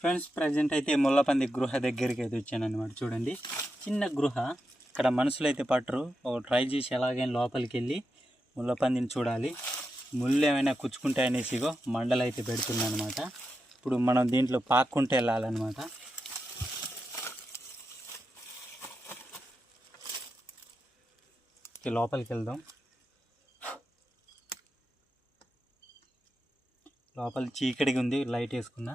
Friends present అయితే ముల్లపంది గృహ దగ్గరికి అయితే వచ్చాను అనమాట చూడండి. చిన్న గృహ. ఇక్కడ మనుషులు అయితే పట్టరు. ఒక ట్రై చేసి ఎలాగైనా లోపలికి వెళ్ళి ముల్లపందిని చూడాలి. ముళ్ళు ఏమైనా కుచ్చుకుంటే ఇగో మండలు అయితే పెడుతుంది అనమాట ఇప్పుడు మనం దీంట్లో పాక్కుంటే వెళ్ళాలన్నమాట. లోపలికి వెళ్దాం లోపల చీకటిగా ఉంది లైట్ వేసుకున్నా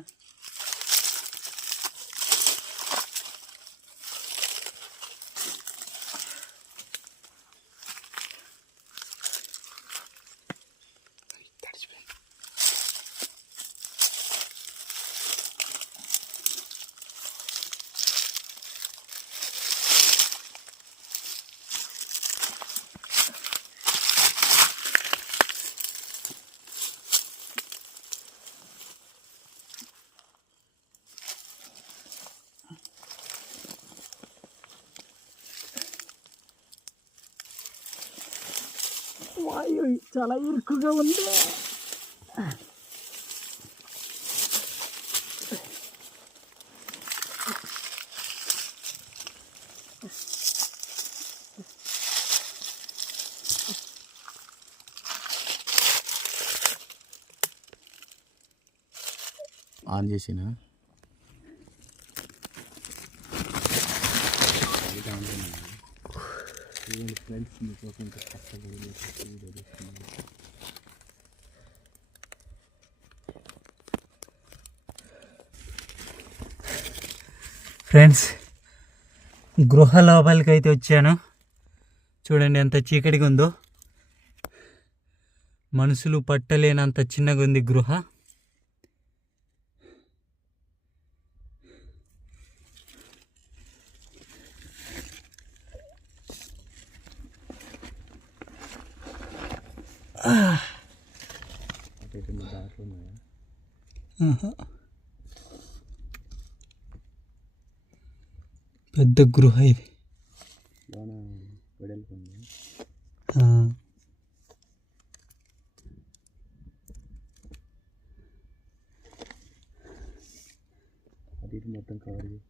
వాయు చాలా ఇరుకుగా ఉంది. ఆన్ చేసినా? ఫ్రెండ్స్ మీకోసం ఇంత కష్టపడి wieder తీస్తున్నాను. ఫ్రెండ్స్ గృహ లోపలికి అయితే వచ్చాను చూడండి ఎంత చీకటిగా ఉందో మనుషులు పట్టలేనంత చిన్నగా ఉంది గృహ పెద్ద గృహ ఇది లోన వెడల్పు ఉంది ఆ, అది ఇటు మొత్తం కవర్ చేసి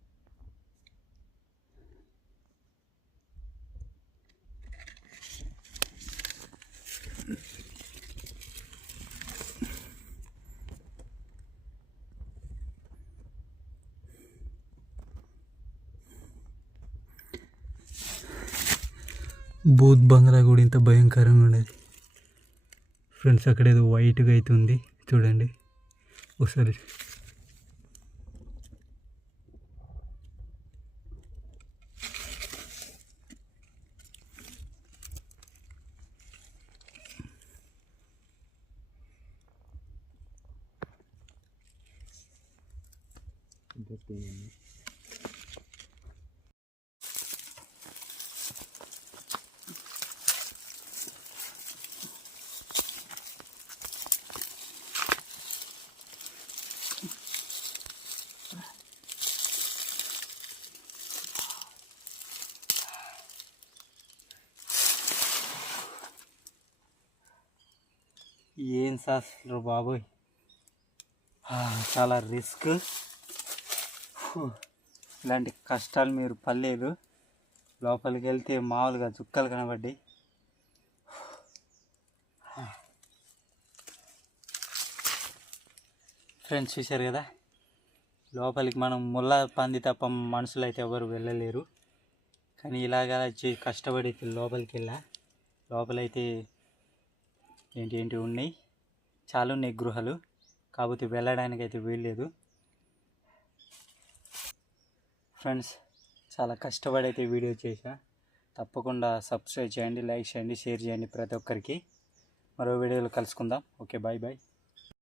బూత్ బంగ్లా కూడా ఇంత భయంకరంగా ఉండేది. ఫ్రెండ్స్ అక్కడ ఏదో వైట్గా అయితే ఉంది. చూడండి. ఒకసారి. ఇంట్రెస్టింగ్ ఏం శాస్త్రం బాబోయ్? చాలా రిస్క్. ఇలాంటి కష్టాలు మీరు పర్లేదు లోపలికి వెళ్తే మామూలుగా చుక్కలు కనబడ్డాయి. ఫ్రెండ్స్ చూశారు కదా? లోపలికి మనం ముళ్ళ పంది తప్ప మనుషులు అయితే ఎవరు వెళ్ళలేరు. కానీ ఇలాగా చే- కష్టపడి లోపలికి వెళ్ళా. లోపలైతే ఏంటి ఏంటి ఉన్నాయి? చాలా ఉన్నాయి గృహలు. కాకపోతే వెళ్ళడానికి అయితే వీల్లేదు. ఫ్రెండ్స్ చాలా కష్టపడి అయితే వీడియో చేశా. తప్పకుండా సబ్స్క్రైబ్ చేయండి లైక్ చేయండి షేర్ చేయండి ప్రతి ఒక్కరికి. మరో వీడియోలో కలుసుకుందాం. Okay bye bye.